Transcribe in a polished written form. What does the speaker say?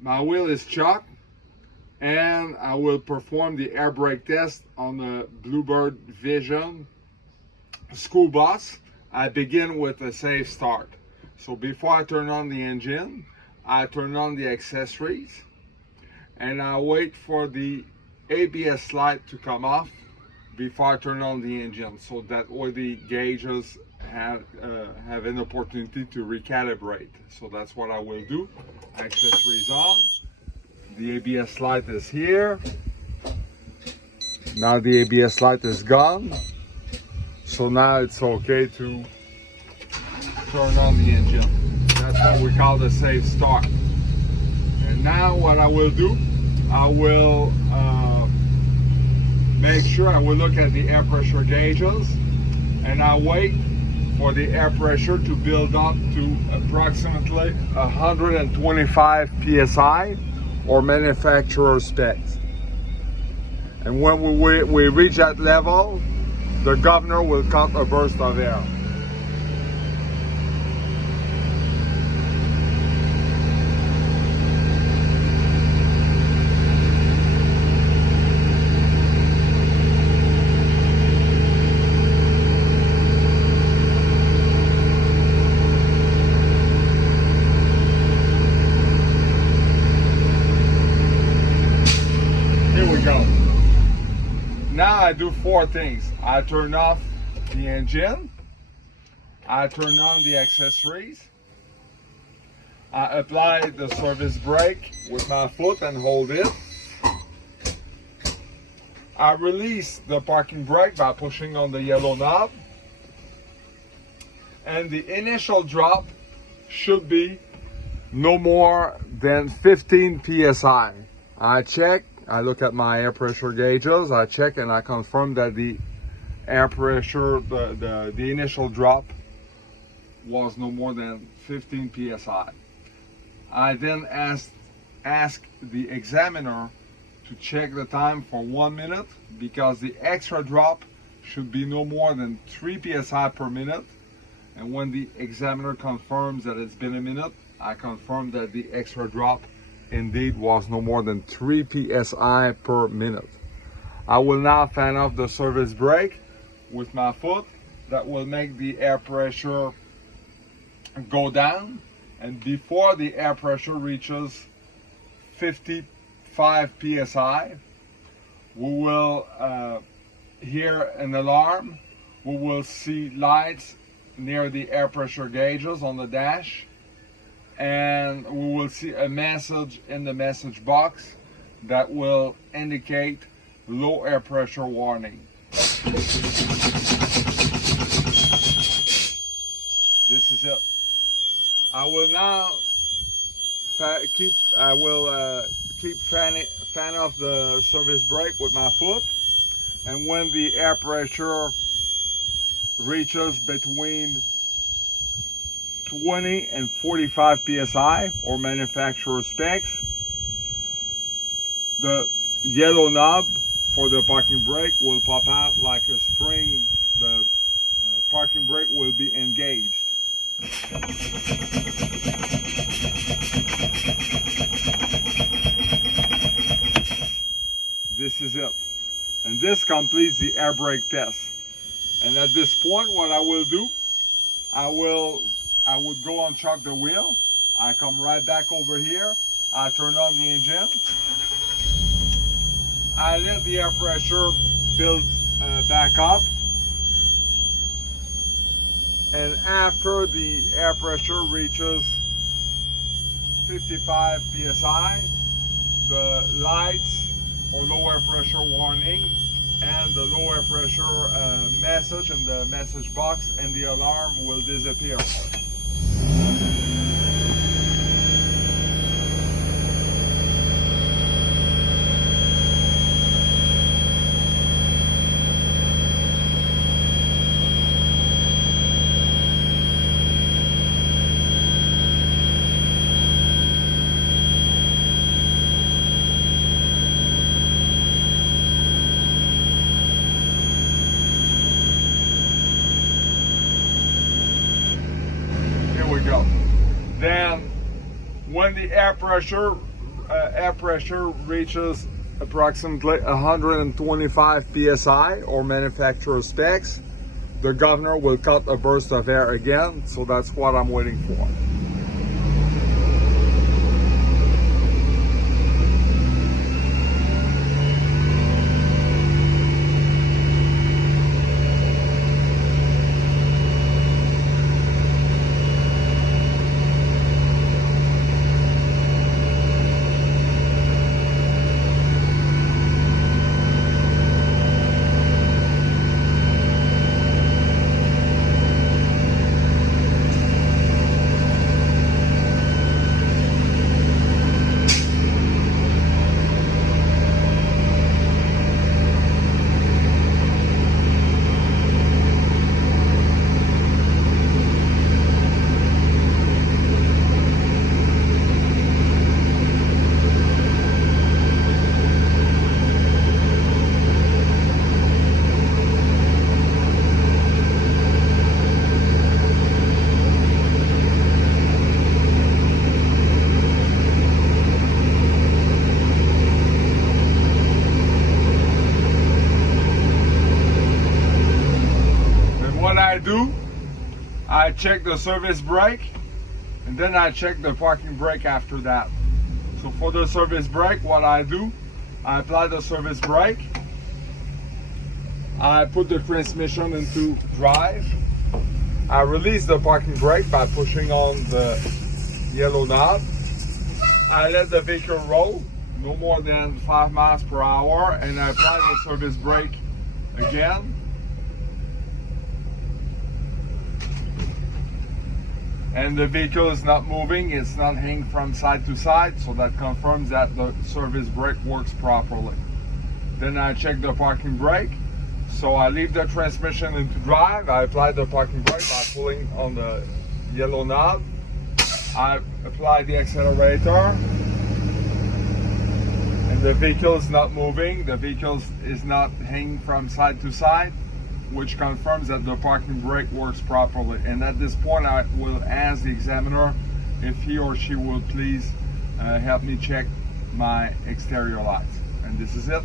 My wheel is chocked, and I will perform the air brake test on the Bluebird Vision school bus. I begin with a safe start. So before I turn on the engine, I turn on the accessories, and I wait for the ABS light to come off before I turn on the engine, so that way the gauges have an opportunity to recalibrate. So that's what I will do. Accessories on. The ABS light is here. Now the ABS light is gone. So now it's okay to turn on the engine. That's what we call the safe start. And now what I will do, I will make sure I will look at the air pressure gauges, and I wait for the air pressure to build up to approximately 125 psi or manufacturer specs. And when we reach that level, the governor will cut a burst of air. Now I do four things. I turn off the engine, I turn on the accessories, I apply the service brake with my foot and hold it, I release the parking brake by pushing on the yellow knob, and the initial drop should be no more than 15 psi. I check. I look at my air pressure gauges, I check, and I confirm that the air pressure, the initial drop was no more than 15 psi. I then ask the examiner to check the time for 1 minute, because the extra drop should be no more than 3 psi per minute. And when the examiner confirms that it's been a minute, I confirm that the extra drop indeed was no more than 3 psi per minute. I will now fan off the service brake with my foot. That will make the air pressure go down, and before the air pressure reaches 55 psi, we will hear an alarm. We will see lights near the air pressure gauges on the dash, and we will see a message in the message box that will indicate low air pressure warning. This is it. I will now keep fan off the service brake with my foot, and when the air pressure reaches between 20 and 45 psi or manufacturer specs, the yellow knob for the parking brake will pop out like a spring. The parking brake will be engaged. This is it. And this completes the air brake test. And at this point, what I will do, I would go unchock the wheel. I come right back over here. I turn on the engine. I let the air pressure build back up. And after the air pressure reaches 55 psi, the lights for low air pressure warning and the low air pressure message in the message box and the alarm will disappear. Go. Then when the air pressure air pressure reaches approximately 125 psi or manufacturer specs, the governor will cut a burst of air again, so that's what I'm waiting for. I check the service brake, and then I check the parking brake after that. So for the service brake, what I do, I apply the service brake, I put the transmission into drive, I release the parking brake by pushing on the yellow knob, I let the vehicle roll no more than 5 miles per hour, and I apply the service brake again. And the vehicle is not moving, it's not hanging from side to side, so that confirms that the service brake works properly. Then I check the parking brake. So I leave the transmission into drive, I apply the parking brake by pulling on the yellow knob. I apply the accelerator, and the vehicle is not moving, the vehicle is not hanging from side to side, which confirms that the parking brake works properly. And at this point, I will ask the examiner if he or she will please help me check my exterior lights. And this is it.